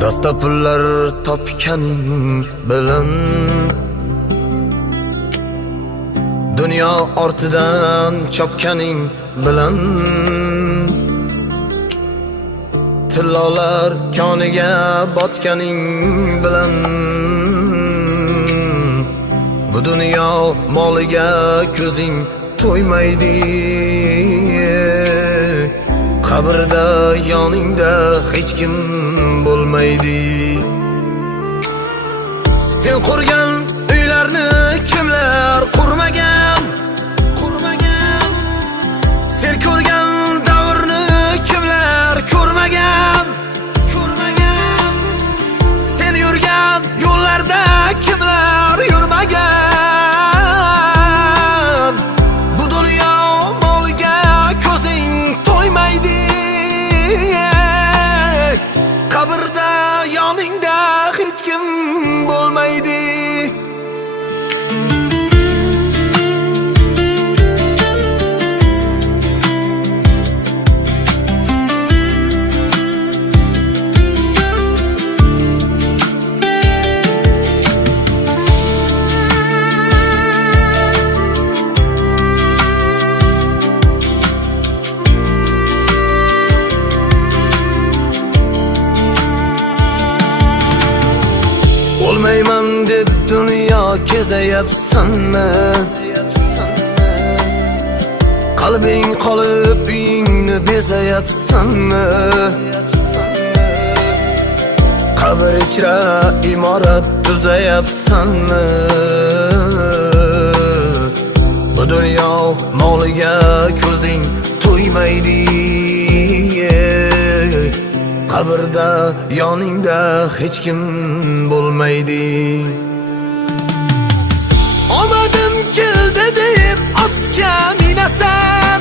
Dasta pullar topganing bilan dunyo ortidan chopganing bilan tillolar koniga botganing bilan bu dunyo moliga ko'zing to'ymaydi. Qabrda yoningda hech kim bo'lmaydi. Sen qurgan uylarni kimlar qurmagan? Sen ko'rgan davrni kimlar ko'rmagan? Sen yurgan yo'llarda kimlar yurmagan? Bu dunyo moliga ko'zing to'ymaydi. Qabrda yoningda hech kim bo'lmaydi. Olmayman deb dunyo kezayapsanmi? Qalbing qolib uyingni bezayapsanmi? Qabr ichra imorat tuzayapsanmi? Bu dunyo moliga ko'zing to'ymaydi. Qabrda yoningda hech kim bo'lmaydi. Omadim keldi deb otga minasan,